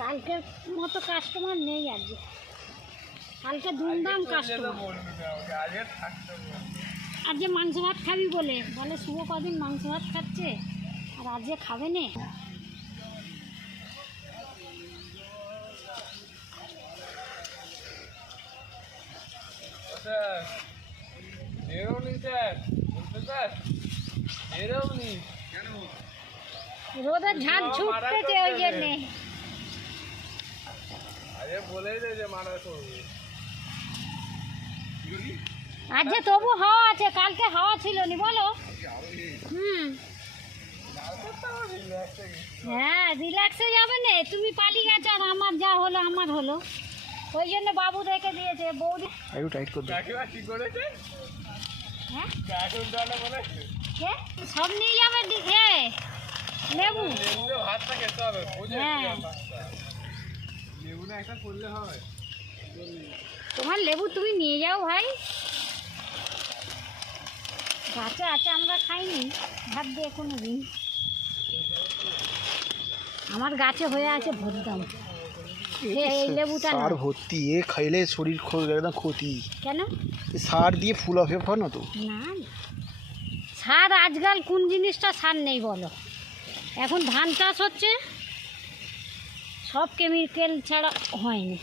কালকের মতো কাস্টমার নেই আজকে, কালকে ধুমধাম কাস্টমার। আজকে মাংস ভাত খাবি বলে শুভ কদিন মাংস ভাত খাচ্ছে, আর আজকে খাবে না। রোদের ঝাঁঝ ছুটতেছে ওই জন্যে। আজকে তবু হাওয়া আছে, কালকে হাওয়া ছিল নি বলো। হ্যাঁ রিল্যাক্সে যাবে না, তুমি পালিয়ে গেছো আর আমার যা হলো আমার হলো, ওই জন্য বাবু রেখে দিয়েছে। বৌদি একটু টাইট করে হ্যাঁ সব নিয়ে যাবে দিকে লেবু। হ্যাঁ তোমার লেবু তুমি নিয়ে যাও ভাই, গাছে আছে, আমরা খাইনি ভাত দিয়ে কোনো দিন। আমার গাছে হয়ে আছে ভরদাম এই লেবুটা সার ভর্তি, এ খাইলে শরীর একদম ক্ষতি। কেন সার দিয়ে ফুল অফ হয় না তো? না সার আজকাল কোন জিনিসটা সার নেই বলো, এখন ধান চাষ হচ্ছে সব কেমিক্যাল ছাড়া হয়নি।